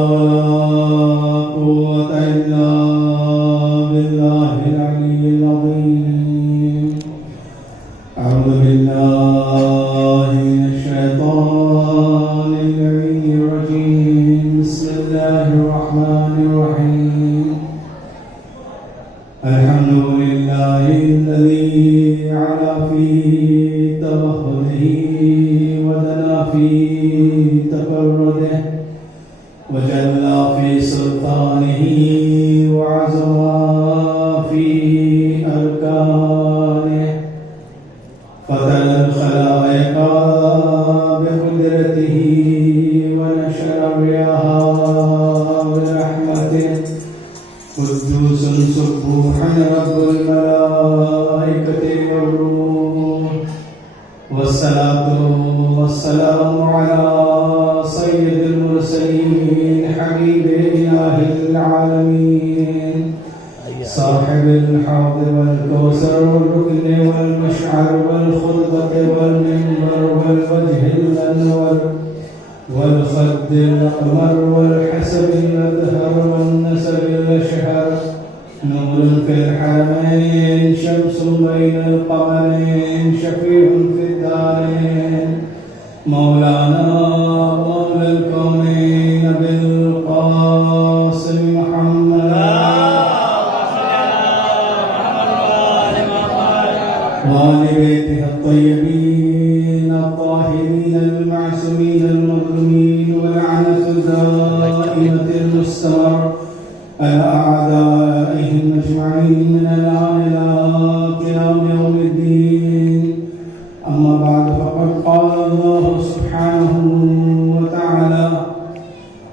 ولا قوة إلا بالله العلي العظيم. أعوذ بالله من الشيطان اللعين الرجيم. بسم الله الرحمن الرحيم. الحمد لله الذي علا في توحده ودنا في تفرده وجل في سلطانه وعزم في أركانه فضل الخلائق بقدرته ونشر الرياح برحمته. قدوس سبوح رب الملائكة والروح. والصلاة والسلام على سيد المرسلين حبيب إله العالمين صاحب الحوض والكوثر والركن والمشعر والخطبة والمنبر والوجه الأنور والخد الأقمر والحسب الأزهر والنسب الأشهر. نور في الحرمين شمس بين القمرين شفيع في الدارين. مولانا مولى الكونين بالقاسم محمد وآل بيته الطيبين الطاهرين المعصومين المظلومين والعنة الدائمة المستمر على أعدائهم أجمعين من الآن إلى قيام يوم الدين. أما بعد فقد قال الله سبحانه وتعالى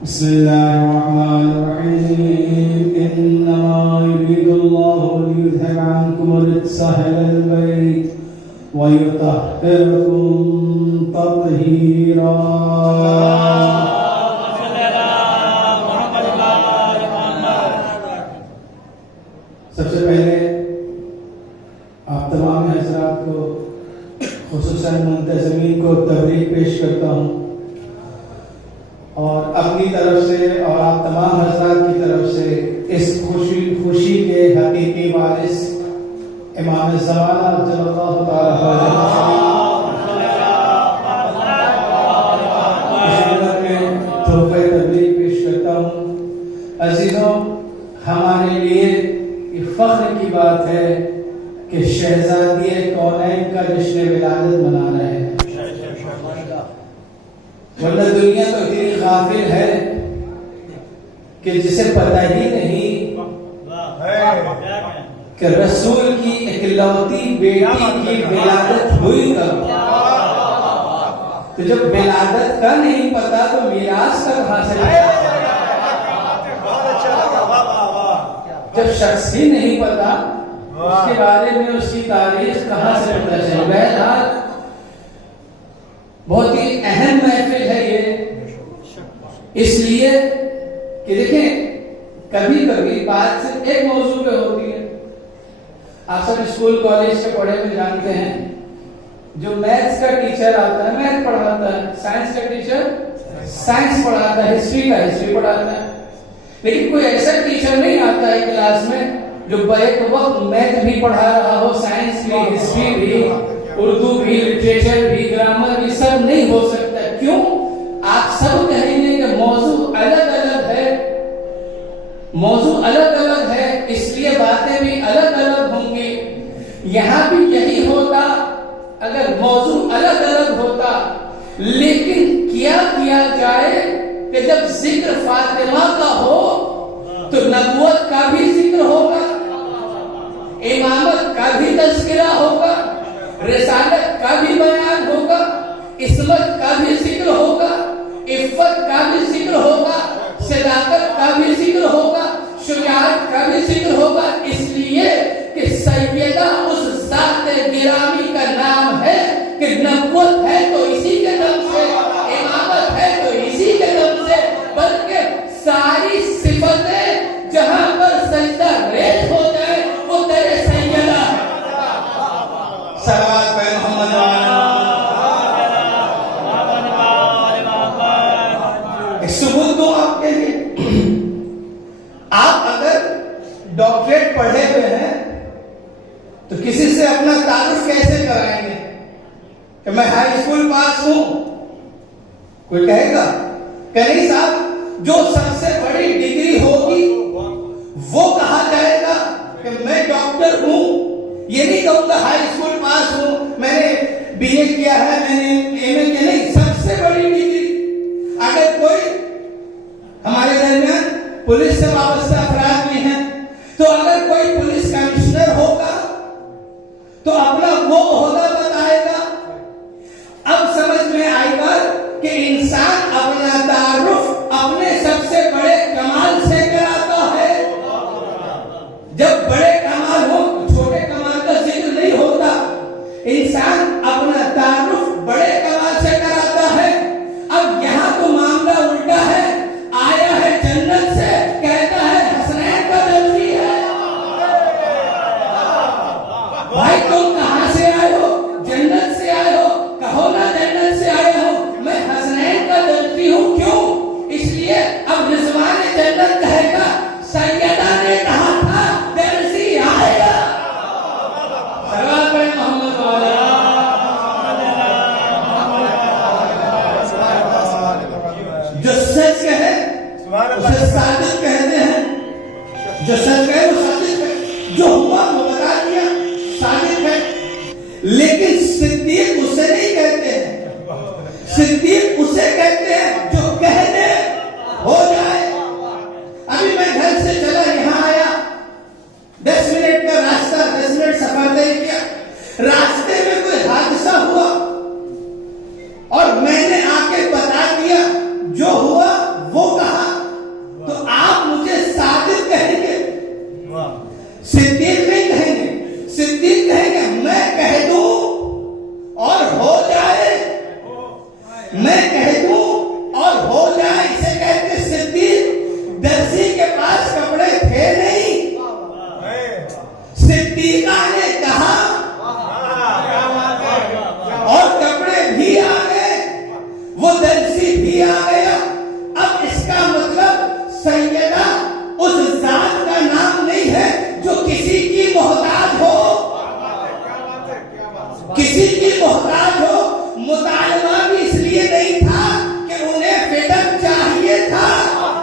بسم الله الرحمن الرحيم. إنما يريد الله ليذهب عنكم الرجس أهل البيت ويطهركم تطهيرا. سب سے پہلے آپ تمام حضرات کو خصوصاً منتظمین کو تبریک پیش کرتا ہوں اور اپنی طرف سے اور آپ تمام حضرات کی طرف سے اس خوشی کے حقیقی وارث امام زمانہ صلی اللہ تعالیٰ علیہ وسلم میں تحفہ تبریک پیش کرتا ہوں. عزیزوں، ہمارے لیے یہ فخر کی بات ہے کہ شہزادی کونین کا جشن ولادت منا رہے ہیں. ورنہ دنیا تو اتنی غافل ہے کہ جسے پتہ ہی نہیں کہ رسول کی اکلوتی بیٹی کی ولادت ہوئی کب. تو جب ولادت کا نہیں پتا تو میراث کب حاصل ہے. جب شخص ہی نہیں پتا اس کے بارے میں اس کی تاریخ کہاں سے پتہ چلے. بہرحال بہت ہی اہم محفل ہے یہ، اس لیے کہ دیکھیں کبھی کبھی بات صرف ایک موضوع پہ ہوتی ہے. آپ سب اسکول کالج کے پڑھے میں جانتے ہیں جو میتھس کا ٹیچر آتا ہے میتھ پڑھاتا ہے، سائنس کا ٹیچر سائنس پڑھاتا ہے، ہسٹری کا ہسٹری پڑھاتا ہے. لیکن کوئی ایسا ٹیچر نہیں آتا ہے کلاس میں جو بیک وقت میتھ بھی پڑھا رہا ہو، سائنس بھی، ہسٹری بھی، اردو بھی، لٹریچر بھی، گرامر بھی. سب نہیں ہو سکتا. کیوں؟ آپ سب کہیں گے کہ موضوع الگ الگ ہے، موضوع الگ الگ ہے، اس لیے باتیں بھی الگ الگ ہوں گی. یہاں بھی یہی ہوتا اگر موضوع الگ الگ ہوتا. لیکن کیا جائے کہ جب ذکر فاطمہ کا ہو تو نبوت کا بھی ذکر ہوگا، امامت کا بھی تذکرہ ہوگا، رسالت کا بھی بیان ہوگا، عصمت کا بھی ذکر ہوگا، عفت کا بھی ذکر ہوگا، صداقت کا بھی ذکر ہوگا، شجاعت کا بھی ذکر ہوگا. اس لیے کہ سیدہ اس ذات گرامی کا نام ہے کہ نبوت ہے تو اسی کے نام سے، امامت ہے تو اسی کے نام سے، بلکہ ساری صفتیں جہاں پر سجدہ ریز ہو جائے وہ تیرے سیدہ. صلوات پہ محمد اس ثبوت کو دوں آپ کے لیے. آپ اگر ڈاکٹریٹ پڑھے ہوئے ہیں تو کسی سے اپنا تعارف کیسے کرائیں گے کہ میں ہائی اسکول پاس ہوں؟ کوئی کہے گا کہ نہیں صاحب، جو سب سے بڑی ڈگری ہوگی وہ کہا جائے گا کہ میں ڈاکٹر ہوں. یہ نہیں کہوں گا ہائی اسکول پاس ہوں، میں نے بی اے کیا ہے، میں نے ایم اے کیا. نہیں، سب سے بڑی ڈگری. اگر کوئی ہمارے درمیان پولیس سے وابستہ افراد بھی ہیں تو اگر کوئی پولیس کمشنر ہوگا تو اپنا وہ عہدہ بتائے گا. اب سمجھ میں آئے گا کہ انسان اپنا تعارف اپنے سب سے بڑے کمال سے کراتا ہے. جب بڑے کمال ہو چھوٹے کمال کا ذکر نہیں ہوتا. انسان اپنا تعارف بڑے کمال سے کراتا ہے. اب یہاں تو معاملہ الٹا ہے. آیا ہے جنت سے، کہتا ہے حسنین کا درجی ہے. بھائی تم کہاں سے آئے ہو؟ جنت سے آئے ہو. کہو نا جنت سے آئے ہو. میں حسنین کا درجی ہوں. کیوں؟ اس لیے اب رضوان جنت کہے گا سیدہ نے کہا تھا درجی آئے گا. صلوات پڑھیں محمد والا. جو سچ کہے اسے صادق کہتے ہیں. جو سچ کہے وہ صادق ہے. جو ہوا وہ بتا دیا، صادق ہے. لیکن صدیق اسے نہیں کہتے ہیں. صدیق اسے کہتے ہیں جو کہہ دے ہو جائے. ابھی میں گھر سے چلا یہاں آیا، 10 منٹ کا راستہ، 10 منٹ سفر طے کیا. راستے میں کوئی حادثہ ہوا اور میں نے آ کے بتا دیا، جو ہوا وہ کہا، تو آپ مجھے صادق کہیں گے، صدیق نہیں کہیں گے. صدیق کہیں گے میں کہہ دوں اور ہو جائے. میں کہہ دوں اور ہو جائے، اسے کہتے صدیق. درزی کے پاس کپڑے تھے نہیں، صدیقہ نے کہا اور کپڑے بھی آ گئے، وہ درزی بھی آ گیا. اب اس کا مطلب سیدہ اس ذات کا نام نہیں ہے جو کسی کی محتاج ہو. کسی کی محتاج ہو. مطالبہ بھی اس لیے نہیں تھا کہ انہیں فدق چاہیے تھا.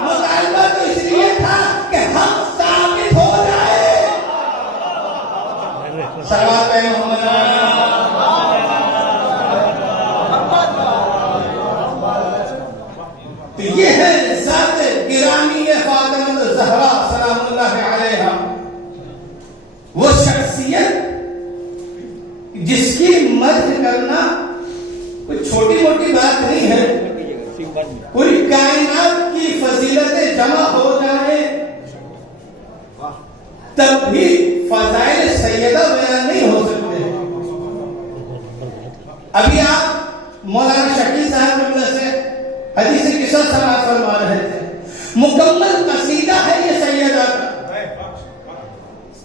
مطالبہ تو اس لیے تھا کہ حق ثابت ہو جائے. صلوات پڑھیں محمد. تو یہ ہے ذات گرامی فاطمہ الزہرا سلام اللہ علیہا، وہ شخصیت جس کی مدح کرنا کوئی چھوٹی موٹی بات نہیں ہے. پوری کائنات کی فضیلتیں جمع ہو جائیں تب بھی فضائل سیدہ بیان نہیں ہو سکتے. ابھی آپ مولانا شکیل صاحب سے حدیث قصہ سماعت فرما رہے تھے. مکمل قصیدہ ہے یہ سیدہ کا،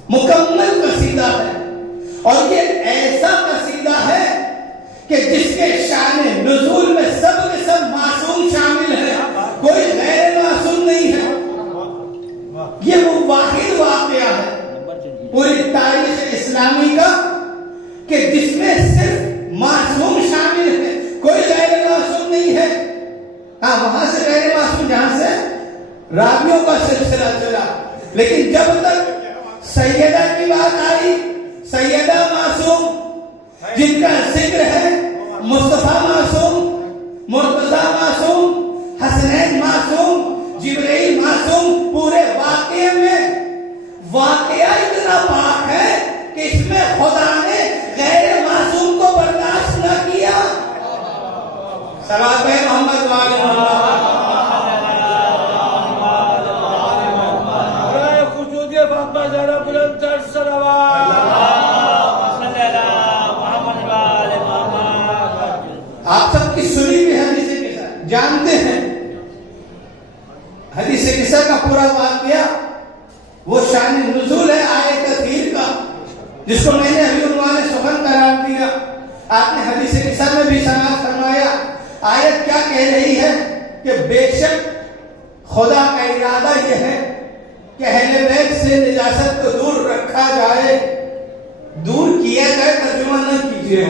مکمل قصیدہ ہے. اور یہ ایسا قصیدہ ہے کہ جس کے شان نزول میں سب کے سب معصوم شامل ہیں، کوئی غیر معصوم نہیں ہے. یہ وہ واحد واقعہ ہے پوری تاریخ اسلامی کا کہ جس میں صرف معصوم شامل ہے، کوئی غیر معصوم نہیں ہے. ہاں وہاں سے غیر معصوم جہاں سے راویوں کا سلسلہ چلا، لیکن جب تک سیدہ کی بات آئی، سیدہ معصوم جن کا ذکر ہے، مصطفیٰ معصوم، مرتضیٰ معصوم، حسنین معصوم، جبرائیل معصوم. پورے واقعے میں واقعہ اتنا پاک ہے کہ اس میں خدا نے غیر معصوم کو برداشت نہ کیا. صلوات محمد والے آپ سب کی سنی بھی حدیث قصہ جانتے ہیں. حدیث قصہ کا پورا واقعہ وہ شان نزول ہے آیت تطہیر کا، جس کو میں نے ابھی عنوان سخن قرار دیا. آپ نے حدیث قصہ میں بھی سماعت فرمایا. آیت کیا کہہ رہی ہے کہ بے شک خدا کا ارادہ یہ ہے کہ اہل بیت سے نجاست کو دور رکھا جائے، دور کیا جائے، ترجمہ نہ کیجیے،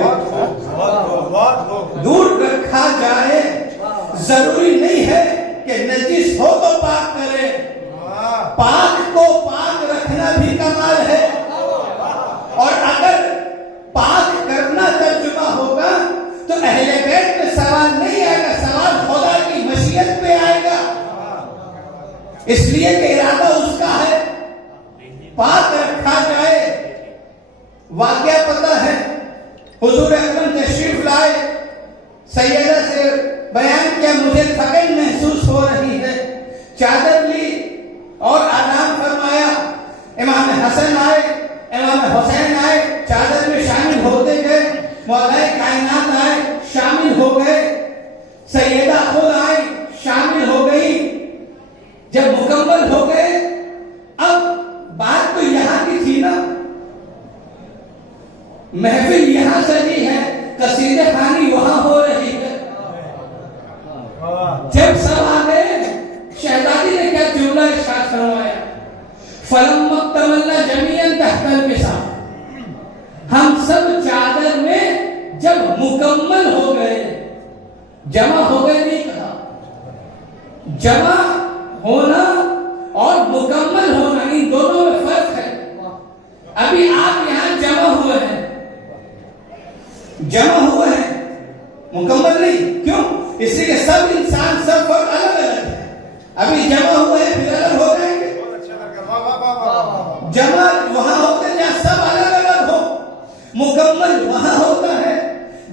دور رکھا جائے۔ ضروری نہیں ہے کہ نجس ہو تو پاک کرے، پاک کو پاک رکھنا بھی کمال ہے۔ اور اگر پاک کرنا ترجمہ ہوگا تو اہل بیت میں سوال نہیں آئے گا، سوال خدا کی مشیت پہ آئے گا، اس لیے کہ ارادہ اس کا ہے پاک رکھا جائے۔ واقعہ پتہ ہے، حضور اکرم تشریف لائے، سیدہ سے بیان کیا مجھے تھکن محسوس ہو رہی ہے، چادر لی اور آرام فرمایا۔ امام حسن آئے، امام حسین آئے، چادر میں شامل ہوتے گئے، مولا کائنات آئے، شامل ہو گئے، سیدہ خود آئی، شامل ہو گئی۔ جب مکمل ہو گئے، اب بات تو یہاں کی تھی نا، محفل یہاں سجی ہے، قصیدہ خوانی وہاں ہو رہی ہے۔ جب سب آ گئے، شہزادی نے کیا جملہ ارشاد فرمایا، فَلَمَّا اكْتَمَلْنَا جَمِيعًا تَحْتَ الْوِسَادِ، ہم سب چادر میں جب مکمل ہو گئے، جمع ہو گئے نہیں کہا، جمع ہونا اور مکمل ہونا ان دونوں میں فرق ہے۔ ابھی آپ یہاں جمع ہوئے ہیں، جمع ہوئے ہیں، مکمل نہیں، کیوں؟ اس لیے کہ سب انسان سب فرق الگ الگ ہے، ابھی جمع ہوئے ہیں پھر الگ ہو جائیں گے۔ جمع وہاں ہوتے ہیں جہاں سب الگ الگ ہو، مکمل وہاں ہوتا ہے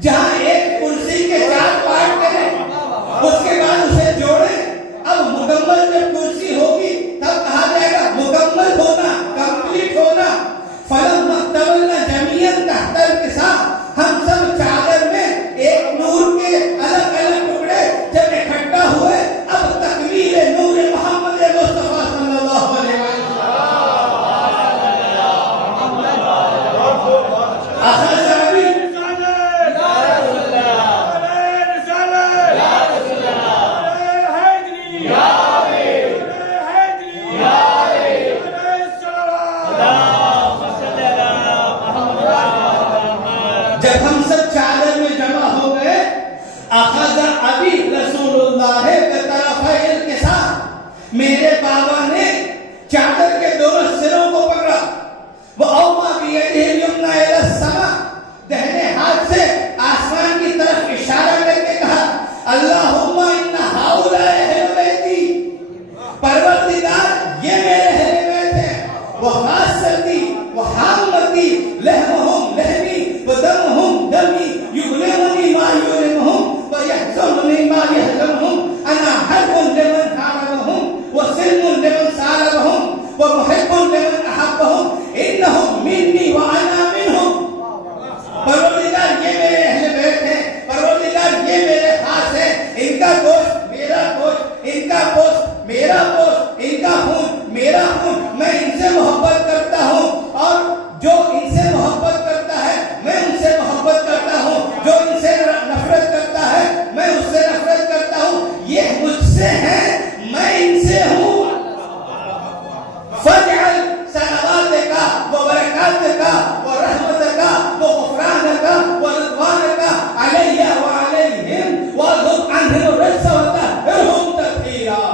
جہاں ایک کرسی کے 4 پارٹ کریں، اس کے بعد اسے جوڑیں۔ اب مکمل جب کرسی ہوگی تب کہا جائے گا مکمل ہونا، کمپلیٹ ہونا۔ فَلَمَّا اكْتَمَلْنَا جَمِيعًا تَحْتَ الْوِسَادِ، ہم سب چادر میں ایک نور کے الگ الگ ٹکڑے جب اکٹھا ہوئے، اب تکمیل نور محمد مصطفیٰ صلی اللہ علیہ وسلم جب ہم سب چادر میں جمع ہو گئے، اخذ ابی رسول اللہ بطرفی الکساء، میرے بابا نے چادر کے دونوں سروں کو پکڑا، وَأَوْمَا بِيَدِهِ الْيُمْنَى إِلَى السَّمَاءِ، دہنے ہاتھ سے آسمان کی طرف اشارہ کر کے کہا، اللہم ان ہؤلاء اہل بیتی، پروردگار یہ میرے اہل بیت ہیں، وخاصتی وحامتی، لحمہم لحمی ودمہم دمی، یؤلمنی ما یؤلمہم ویحزننی ما یحزنہم، انا حرب لمن حاربہم وسلم لمن سالبہم ومحب لمن احبہم، انہم منی وانا منہم۔ پروردگار یہ میرے اہل بیت ہیں، پروردگار یہ میرے خاص ہیں، ان کا گوشت میرا گوشت، ان کا گوشت میرا گوشت، ان کا خون میرا خون، میں ان سے محبت کرتا ہوں، اور جو ان سے محبت کرتا ہے میں ان سے محبت کرتا ہوں، جو ان سے نفرت کرتا ہے میں اس سے نفرت کرتا ہوں، یہ مجھ سے ہے میں ان سے ہوں۔ فَاجْعَلْ صَلَوَاتِكَ وَبَرَكَاتِكَ وَرَحْمَتِكَ وَغُفْرَانَكَ وَرِضْوَانَكَ عَلَيَّ وَعَلَيْهِمْ وَاغْضُضْ عَنْهُمُ الرِّجْسَ وَطَهِّرْهُمْ تَطْهِيرًا۔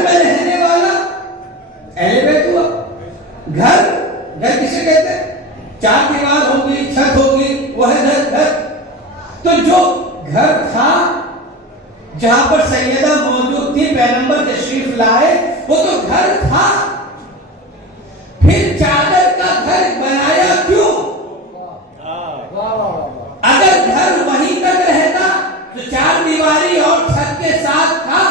گھر میں رہنے والا اہل بیت ہوا. گھر کسے کہتے ہیں؟ چار دیوار ہوگی، چھت ہوگی، وہ ہے گھر. تو جو گھر تھا جہاں پر سیدہ موجود تھی، پیغمبر تشریف لائے، وہ تو گھر تھا. پھر چادر کا گھر بنایا کیوں؟ اگر گھر وہیں تک رہتا تو چار دیواری اور چھت کے ساتھ تھا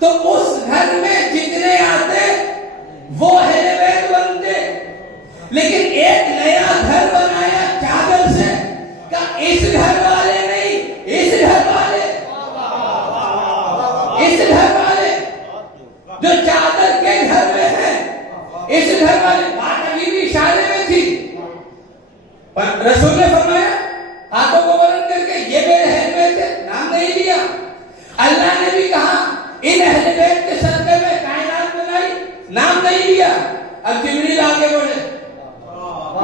تو اس گھر میں جتنے آتے وہ اہل بیت بنتے. لیکن ایک نیا گھر بنایا چادر سے، کہ اس گھر والے نہیں، اس گھر والے جو چادر کے گھر میں ہے، اس گھر والے. بات ابھی بھی اشارے میں تھی، پر رسول نے فرمایا ہاتھوں کو بلند کر کے یہ میرے اہل بیت ہے، نام نہیں لیا. اللہ نے بھی کہا ان اہل بیت کے صدقے میں کائنات بنائی، نام نہیں لیا. اب جبریل آگے بڑھے،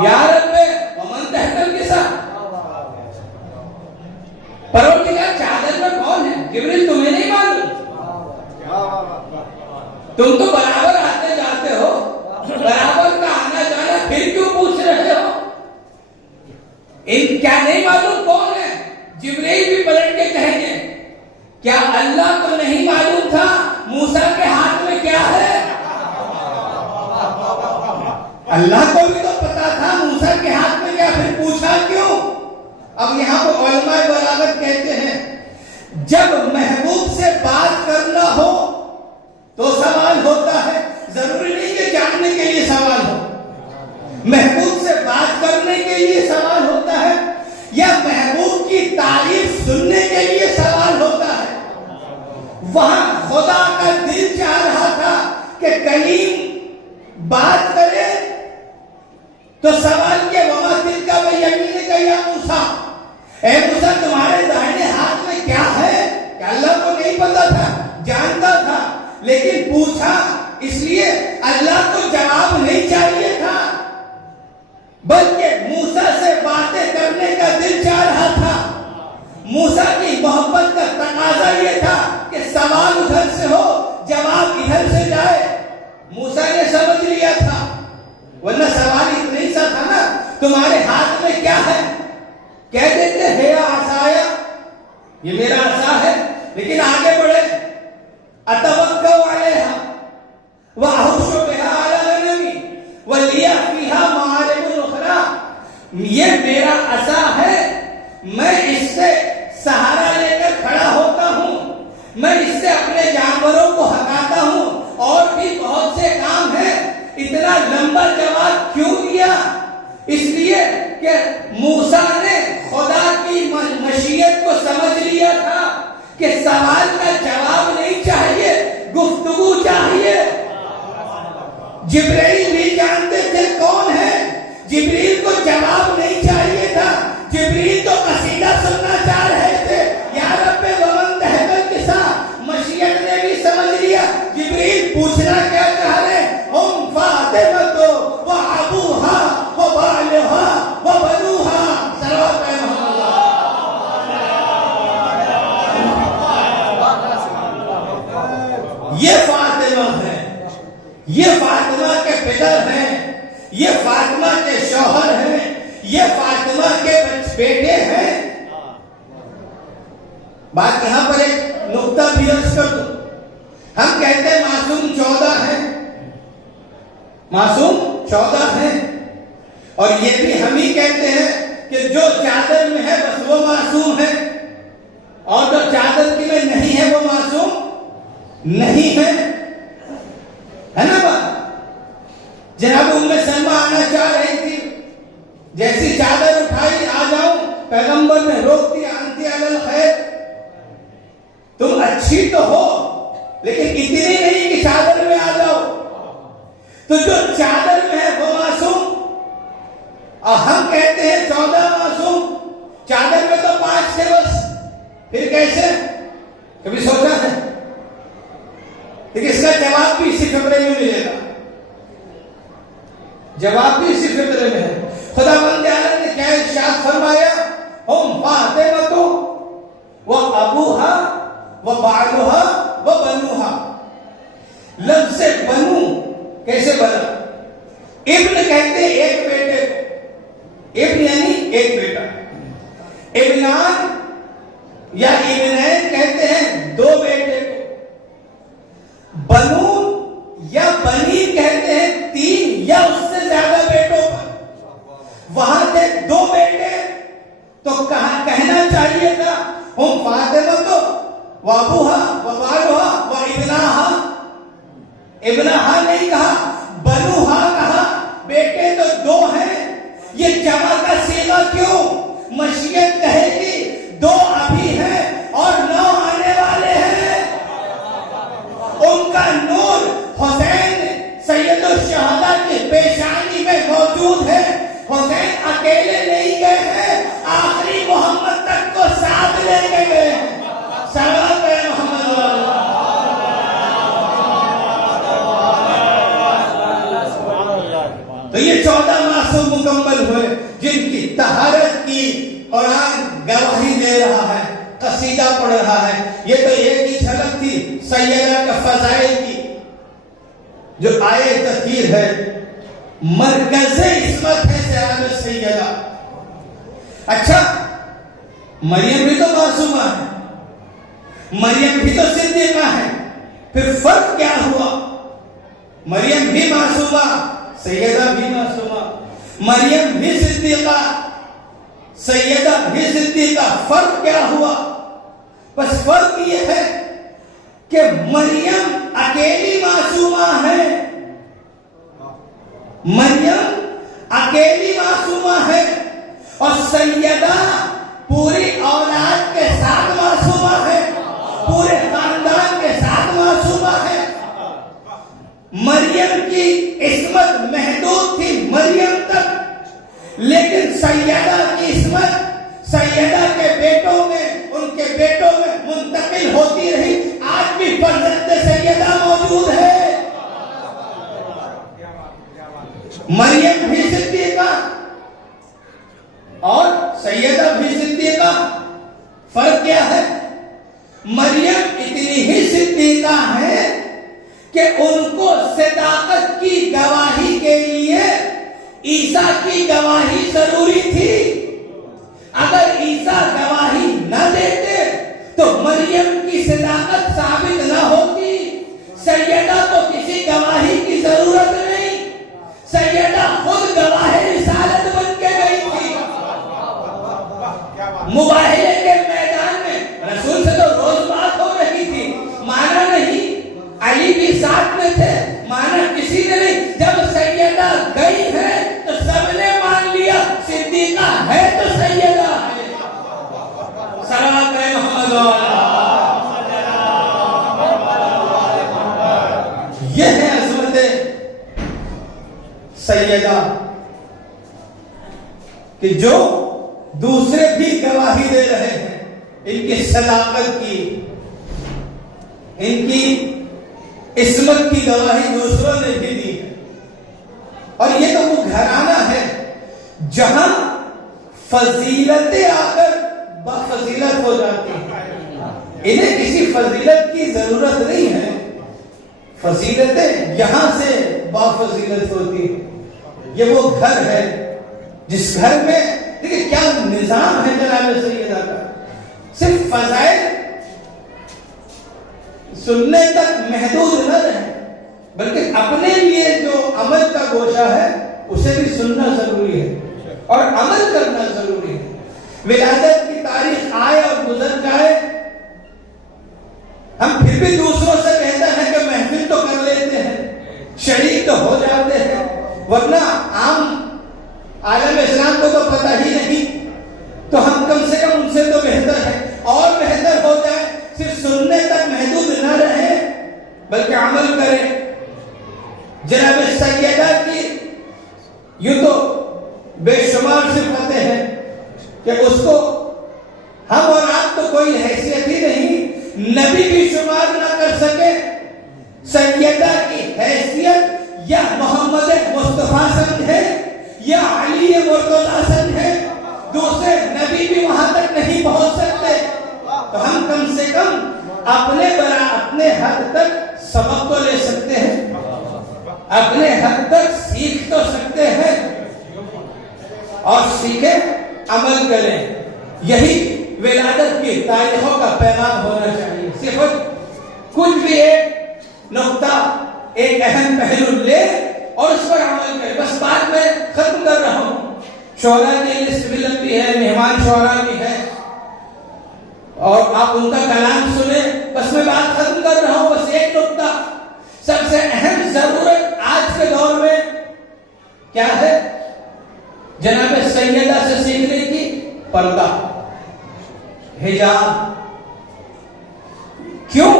یا رب ومن تحت الکسا، پروردگار چادر میں کون ہے؟ جبریل تمہیں نہیں معلوم؟ تم تو برابر آتے جاتے ہو، برابر کا آنا جانا، پھر کیوں پوچھ رہے ہو؟ ان کیا نہیں معلوم کون ہے؟ جبریل بھی پلٹ کے کہیں گے کیا اللہ کو نہیں معلوم تھا موسیٰ کے ہاتھ میں کیا ہے؟ اللہ کو بھی تو پتا تھا موسیٰ کے ہاتھ میں کیا، پھر پوچھا کیوں؟ اب یہاں پر علماء بلاغت کہتے ہیں جب محبوب سے بات کرنا ہو تو سوال ہوتا ہے، ضروری نہیں کہ جاننے کے لیے سوال ہو. محبوب سے بات کرنے کے لیے سوال ہوتا ہے یا محبوب کی تعریف سننے کے لیے سوال ہوتا ہے. وہاں خدا کا دل چاہ رہا تھا کہ کلیم بات کرے تو سوال کے وما تلک بیمینک یا موسیٰ، اے موسیٰ تمہارے دائیں ہاتھ میں کیا ہے؟ کہ اللہ کو نہیں پتا تھا، جانتا تھا، لیکن پوچھا اس لیے اللہ کو جواب نہیں چاہیے تھا، بلکہ موسیٰ سے باتیں کرنے کا دل چاہ رہا تھا. موسیٰ کی محبت کا تقاضا یہ تھا کہ سوال ادھر سے ہو، جواب ادھر سے جائے. موسیٰ نے سمجھ لیا تھا، ورنہ سوال اتنا ہی سا تھا نا، تمہارے ہاتھ میں کیا ہے؟ کہہ دیتے ہے عصایا، یہ میرا عصا ہے. لیکن آگے بڑھے، اتوکل علیہا واحش بہا علی غنمی ولی فیہا معارب اخری، یہ میرا عصا ہے، میں اس سے سہارا لے کر کھڑا ہوتا ہوں، میں اس سے اپنے جانوروں کو ہٹاتا ہوں، اور بھی بہت سے کام ہیں. اتنا لمبا جواب کیوں دیا؟ اس لیے کہ موسیٰ نے خدا کی مشیت کو سمجھ لیا تھا کہ سوال کا جواب نہیں چاہیے، گفتگو چاہیے. جبرائیل بھی جانتے تھے کون ہے، جبریل کو جواب نہیں چاہیے تھا، جبریل تو قصیدہ سننا چاہ رہے تھے. یا رب ومن تحت الکسا، مشیت نے بھی سمجھ لیا جبریل پوچھنا کیا چاہ رہے ہیں. ام فاطمۃ و ابوہا و بالہا و بنوہا، صلوات محمد. یہ فاطمہ ہے، یہ فاطمہ کے پدر ہیں، یہ فاطمہ کے شوہر ہیں، یہ فاطمہ کے بیٹے ہیں. بات یہاں پر ایک نقطہ بھی عرض کر دوں. ہم کہتے ہیں معصوم 14 ہیں، معصوم 14 ہیں، اور یہ بھی ہم ہی کہتے ہیں کہ جو چادر میں ہے بس وہ معصوم ہے، اور جو چادر کی میں نہیں ہے وہ معصوم نہیں ہے نا بات. جناب ام سلمہ آنا چاہ رہی تھی، جیسی چادر اٹھائی آ جاؤں، پیغمبر نے روک دیا، انتی علی الخیر، تم اچھی تو ہو لیکن اتنی نہیں کہ چادر میں آ جاؤ. تو جو چادر میں ہے وہ معصوم، اور ہم کہتے ہیں 14 معصوم. چادر میں تو 5 تھے بس، پھر کیسے؟ کبھی سوچا ہے؟ لیکن اس کا جواب بھی اسی فقرے میں ملے گا، جواب بھی اسی فقرے میں ہے. خدا بند عالم نے کیا ارشاد فرمایا؟ ہم فاطمہ و ابوہا و بالہا و بنوہا، لفظ بنو کیسے بنا؟ ابن کہتے ہیں ایک بیٹے کو، ابن یعنی ایک بیٹا، ابنان یا ابنین کہتے ہیں دو بیٹے کو، بنو یا بنی کہتے ہیں تین یا اس سے زیادہ بیٹوں پر۔ وہاں تھے دو بیٹے تو کہنا چاہیے تھا ہم فاطمہ وابوہا وبالوہا وابناہا، ابنہا نہیں کہا، بنوہا کہا، بیٹے تو دو ہیں۔ یہ جمع کا صیغہ کیوں؟ مشیت کہے گی دو ابھی ہیں اور 9 آنے والے ہیں۔ ان کا نور حسین سید الشہداء کی پیشانی میں موجود ہے۔ حسین اکیلے نہیں گئے ہیں، آخری محمد تک کو ساتھ لے کے گئے ہیں۔ صلوات ہے محمد تو یہ 14 معصوم مکمل ہوئے جن کی طہارت کی قرآن گواہی دے رہا ہے، قصیدہ پڑھ رہا ہے۔ یہ تو ایک ہی جھلک تھی سیدہ کے فضائل کی، جو آئے تطہیر ہے، مرکز عصمت ہے سیدہ سیدہ۔ اچھا، مریم بھی تو معصومہ ہے، مریم بھی تو صدیقہ ہے، پھر فرق کیا ہوا؟ مریم بھی معصومہ، سیدہ بھی معصومہ، مریم بھی صدیقہ، سیدہ بھی صدیقہ، فرق کیا ہوا؟ بس فرق یہ ہے کہ مریم اکیلی معصومہ ہے، مریم اکیلی معصومہ ہے، اور سیدہ پوری اولاد کے ساتھ معصومہ ہے، پورے خاندان کے ساتھ معصومہ ہے۔ مریم کی عصمت محدود تھی مریم تک، لیکن سیدہ کی عصمت سیدہ کے بیٹوں میں، ان کے بیٹوں میں منتقل ہوتی رہی۔ آج بھی فرزند سیدہ موجود ہے۔ مریم بھی صدیقہ اور سیدہ بھی صدیقہ، فرق کیا ہے؟ مریم اتنی ہی صدیقہ ہے کہ ان کو صداقت کی گواہی کے لیے عیسیٰ کی گواہی ضروری تھی۔ اگر عیسیٰ گواہی نہ دیتے تو مریم کی صداقت ثابت نہ ہوتی۔ سیدہ کو کسی گواہی کی ضرورت نہیں، سیدہ خود گواہ رسالت بن کے گئی تھی۔ مباہلے کے میدان میں رسول سے تو روز بات ہو رہی تھی، مانا نہیں، علی بھی ساتھ میں تھے، مانا کسی نے نہیں۔ جب سیدہ گئی ہے تو سب نے مان لیا، صدیقہ ہے تو سیدہ ہے۔ صلوات ہے محمد یہ ہے عظمت سیدہ کہ جو دوسرے بھی گواہی دے رہے ہیں ان کی صداقت کی، ان کی عصمت کی گواہی دوسروں نے بھی دی ہے۔ اور یہ تو وہ گھرانہ ہے جہاں فضیلتیں آ کر بافضیلت ہو جاتی ہیں۔ انہیں کسی فضیلت کی ضرورت نہیں ہے، فضیلتیں یہاں سے بافضیلت ہوتی ہیں۔ یہ وہ گھر ہے جس گھر میں دیکھیں کیا نظام ہے جناب سیدہ کا، صرف فضائل سننے تک محدود نہ رہے، بلکہ اپنے لیے جو عمل کا گوشہ ہے اسے بھی سننا ضروری ہے اور عمل کرنا ضروری ہے۔ ولادت کی تاریخ آئے اور گزر جائے، ہم پھر بھی دوسروں سے بہتر ہے کہ محفل تو کر لیتے ہیں، شریک تو ہو جاتے ہیں، ورنہ عام عالم اسلام کو تو پتہ ہی نہیں، تو ہم کم سے کم ان سے تو بہتر ہے، اور بہتر ہو جائے، صرف سننے تک محدود نہ رہے بلکہ عمل کریں۔ جناب سیدہ کی یوں تو بے شمار صفتیں ہیں کہ اس کو ہم اور آپ تو کوئی حیثیت ہی نہیں، نبی بھی شمار نہ کر سکے۔ سیدہ کی حیثیت یا محمد مصطفیٰ سمجھے یا علی مرتضیٰ سمجھے، دوسرے نبی بھی وہاں تک نہیں پہنچ سکتے، تو ہم کم سے کم اپنے حد تک سبق تو لے سکتے ہیں, اپنے حد تک سیکھ تو سکتے ہیں, اور سیکھیں عمل کریں. یہی ولادت کی تاریخوں کا پیغام ہونا چاہیے. صرف کچھ بھی ایک نقطہ, ایک اہم پہلو لے اور اس پر عمل کریں. بس بات میں ختم کر رہا ہوں. شعراء کی لسٹ بھی لمبی ہے, مہمان شعراء بھی ہے, اور آپ ان کا کلام سنیں. بس میں بات ختم کر رہا ہوں. بس ایک نقطہ, سب سے اہم ضرورت آج کے دور میں کیا ہے؟ جناب سیدہ سے سیکھنے کی پردہ, حجاب. کیوں؟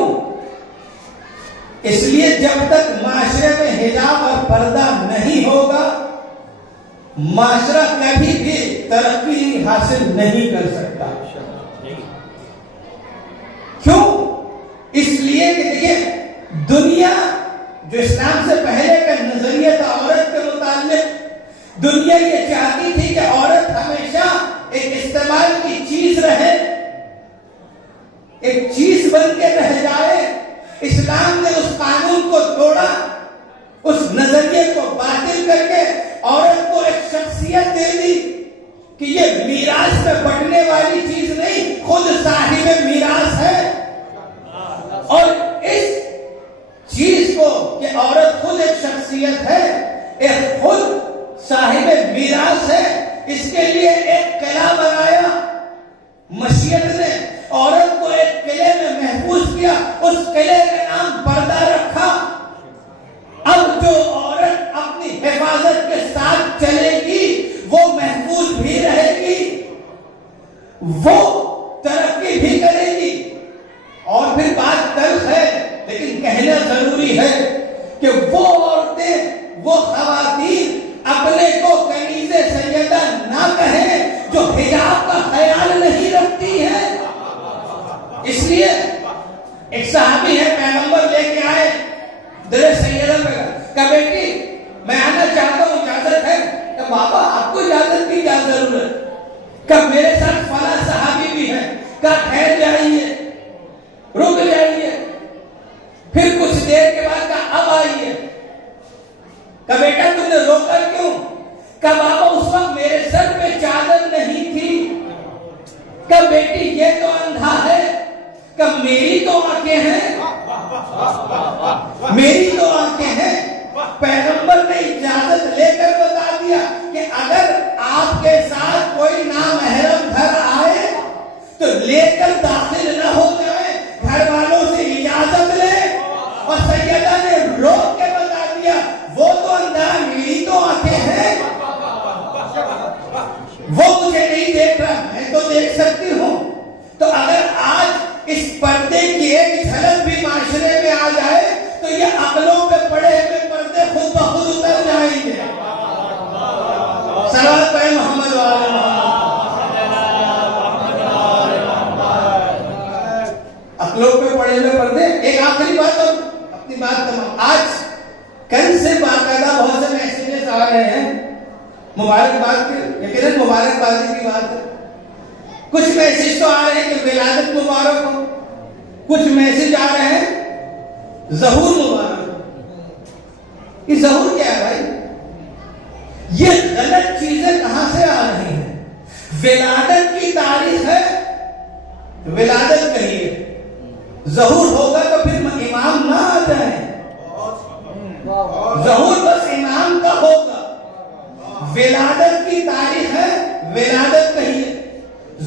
اس لیے جب تک معاشرے میں حجاب اور پردہ نہیں ہوگا, معاشرہ کبھی بھی ترقی حاصل نہیں کر سکتا. کیوں؟ اس لیے کہ دیکھیے, دنیا جو اسلام سے پہلے کا نظریہ تھا عورت کے متعلق, دنیا یہ چاہتی تھی کہ عورت ہمیشہ ایک استعمال کی چیز رہے, ایک چیز بن کے رہ جائے. اسلام نے اس قانون کو توڑا, اس نظریے کو باطل کر کے عورت کو ایک شخصیت دے دی کہ یہ میراث میں بٹنے والی چیز نہیں, خود صاحب میراث ہے. اور اس چیز کو کہ عورت خود ایک شخصیت ہے, ایک خود صاحب میراث ہے, اس کے لیے ایک قلعہ بنایا. مشیت نے عورت کو ایک قلعے میں محفوظ کیا, اس قلعے کا نام پردہ رکھا. اب جو عورت اپنی حفاظت کے ساتھ چلے گی وہ محفوظ بھی رہے گی, وہ ترقی بھی کرے گی. اور پھر بات تلخ ہے لیکن کہنا ضروری ہے کہ وہ عورتیں, وہ خواتین اپنے کو کنیز سیدہ نہ کہیں جو حجاب کا خیال نہیں رکھتی ہے. اس لیے ایک صحابی ہے, پیغمبر لے کے آئے در سیدہ پہ, کہ بیٹی میں آنا چاہتا ہوں, اجازت ہے؟ کہ بابا آپ کو اجازت کی کیا ضرورت, کہ میرے ساتھ فلاں صحابی بھی ہے, کہ ٹھہر جائیے, رک جائیے. پھر کچھ دیر کے بعد کہا اب آئیے. کہ بیٹا تم نے روکا کیوں؟ کہ بابا اس وقت میرے سر پہ چادر نہیں تھی. کہ بیٹی یہ تو اندھا ہے, کہ میری تو آنکھیں ہیں, میری تو آنکھیں ہیں. پیغمبر نے اجازت لے کر بتا دیا کہ اگر آپ کے ساتھ کوئی نامحرم گھر آئے تو لے کر داخل نہ ہو جائے, گھر والوں سے اجازت لے. اور سیدہ نے روک کے بتا دیا وہ تو اندھا, میری تو آنکھیں ہیں, وہ مجھے نہیں دیکھ رہا, میں تو دیکھ سکتی ہوں. تو اگر آج اس پردے کی ایک جھلک بھی معاشرے میں آ جائے تو یہ عقلوں پہ پڑے ہوئے پردے خود بخود اتر جائیں گے. صلوات پڑھیں محمد وآل محمد. عقلوں پہ پڑے ہوئے پردے. ایک آخری بات اور اپنی بات تمام. آج کل سے باقاعدہ بہت سے میسیجز آ رہے ہیں, مبارکباد کے, یقیناً مبارکبادی کی بات ہے. کچھ میسیج تو آ رہے ہیں کہ ولادت مبارک ہو, کچھ میسیج آ رہے ہیں ظہور مبارک ہو. یہ ظہور کیا ہے بھائی؟ یہ غلط چیزیں کہاں سے آ رہی ہیں؟ ولادت کی تاریخ ہے, ولادت کہیے. ظہور ہوگا تو پھر امام نہ آ جائیں. ظہور بس امام کا ہوگا. ولادت کی تاریخ ہے, ولادت کہیے,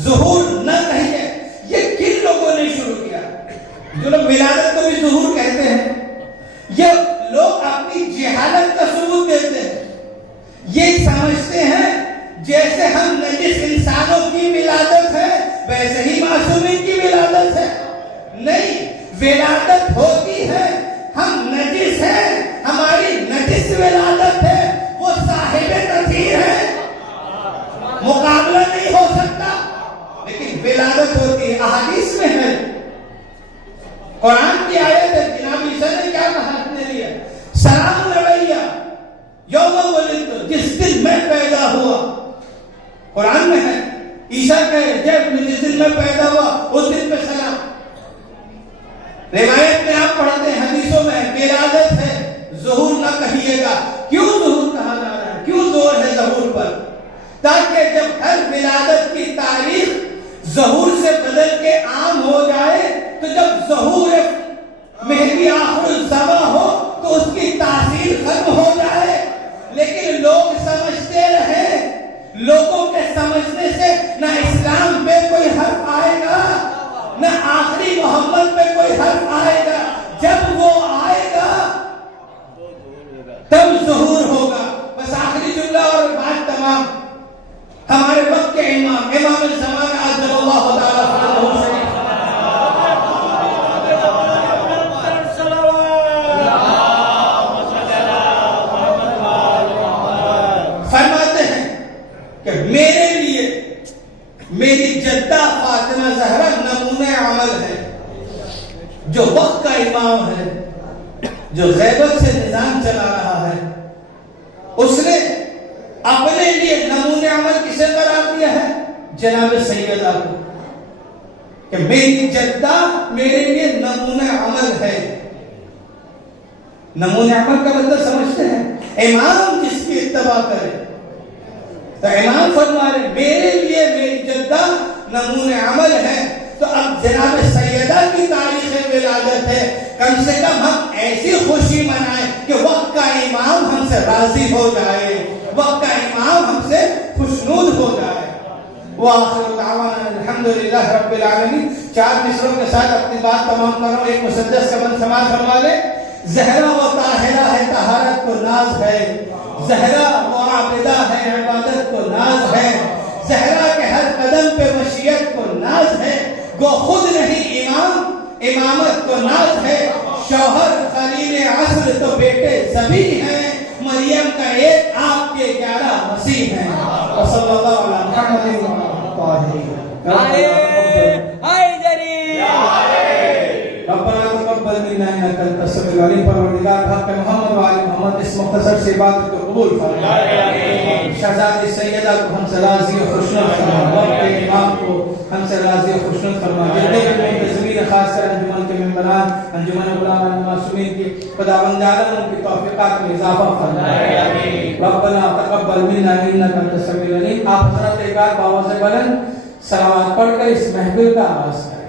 ظہور نہ کہیے. یہ کن لوگوں نے شروع کیا؟ جو لوگ ولادت کو بھی ظہور کہتے ہیں, یہ لوگ اپنی جہالت کا ثبوت دیتے ہیں. یہ سمجھتے ہیں جیسے ہم نجس انسانوں کی ولادت ہے ویسے ہی معصومین کی ولادت ہے. نہیں, ولادت ہوتی ہے, ہم نجس ہیں, ہماری نجس ولادت ہے, وہ صاحب تطہیر ہے, مقابلہ نہیں ہو سکتا. لیکن ولادت ہوتی ہے, احادیث میں ہے, قرآن کی آیت ہے. جناب عیسیٰ نے کیا کہا اپنے لیے؟ سلام علیہ یوم ولدت, جس دن میں پیدا ہوا. قرآن میں ہے, عیسیٰ کہے جب جس دن میں پیدا ہوا اس دن پہ سلام. روایت میں آپ پڑھتے ہیں, حدیثوں میں, ظہور نہ کہیے گا. کیوں ظہور کہا جا رہا ہے؟ کیوں زور ہے ظہور پر؟ تاکہ جب ہر ولادت کی تاریخ ظہور سے بدل کے عام ہو جائے تو جب ظہور مہدی آخر الزمان ہو تو اس کی تاثیر ختم ہو جائے. لیکن لوگ سمجھتے رہے، لوگوں کے سمجھنے سے نہ اسلام پہ کوئی حرف آئے گا نہ آخری محمد پہ کوئی حرف آئے گا. جب وہ آئے گا تب ظہور ہوگا. بس آخری جملہ اور بات تمام. ہمارے وقت کے امام الزمان عجل اللہ تعالی فرجہ شریف فرماتے ہیں کہ میرے لیے میری جدہ فاطمہ زہرا نمونہ عمل ہے. جو وقت کا امام ہے، جو غیبت سے نظام چلا رہا ہے، اس نے اپنے لیے نمونہ عمل کسے قرار دیا ہے؟ جناب سیدہ کو، کہ میری جدہ میرے لیے نمونہ عمل ہے. نمونہ عمل کا مطلب سمجھتے ہیں؟ امام جس کی اتباع کرے. تو امام فرما رہے میرے لیے میری جدہ نمونہ عمل ہے. تو اب جناب سیدہ کی تاریخ ولادت ہے، کم سے کم ہم ایسی خوشی منائیں کہ وقت کا امام ہم سے راضی ہو جائے، وقت کا امام ہم سے خوشنود ہو جائے. وآخر دعوانا الحمدللہ رب العالمین. 4 مصروں کے ساتھ اپنی بات تمام کرو. ایک مسدس کا بند سماعت فرما لے. زہرا و طاہرہ ہے، طہارت کو ناز ہے. زہرا و عابدہ ہے، عبادت کو ناز ہے. زہرا کے ہر قدم پہ مشیت کو ناز ہے. گو خود نہیں امام، امامت کو ناز ہے. شوہر خلیل عصر تو بیٹے سبھی ہیں. مریم کا ایک آپ کے 11 مسیح ہیں. وصلی اللہ علی محمد ربنا تقبل منا انك انت السميع العليم. پروردگار حق محمد و آل محمد اس مختصر سی عبادت کو قبول فرما. شہزادی سیدہ کو ہم سے راضی و خوشنود فرما. وقت کے امام کو ہم سے راضی و خوشنود فرما. جتنے بھی منتظمین خاص کر انجمن کے ممبران، انجمن علماء المعصومین کی خداوند عالم ان کی توفیقات میں اضافہ فرما. ربنا تقبل منا انك انت السميع العليم. آپ حضرت ایک بار باوازِ بلند صلوات پڑھ کر اس محفل کا آغاز کریں.